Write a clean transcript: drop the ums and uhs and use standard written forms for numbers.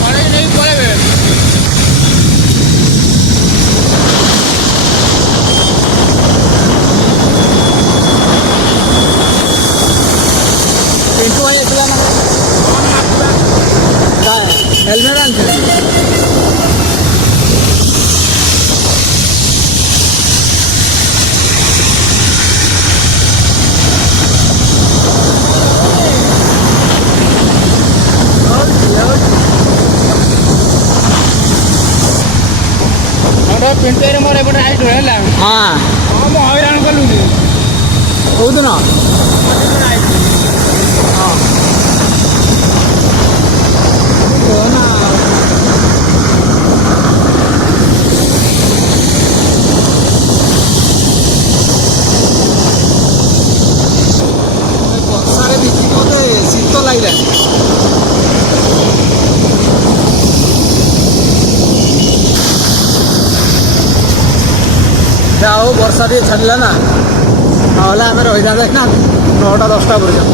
ঘরে নেই পড়বে। पिंटू भाई तुला काय हेल्मेट आणते ପିଣ୍ଟୁରେ ମୋର ଏପଟେ ଆଇଟୁ ହେଲା। ହଁ ମୁଁ ହଇରାଣ କଲୁନି କୋଉଦିନ ହଁ ନା ବର୍ଷାରେ ଭିଜି ମତେ ଶୀତ ଲାଗିଲାଣି। ଯାହା ହଉ ବର୍ଷା ଟିକେ ଛାଡ଼ିଲା ନା, ନହେଲେ ଆମେ ରହିଥାନ୍ତେ ନା 9ଟା 10ଟା ପର୍ଯ୍ୟନ୍ତ।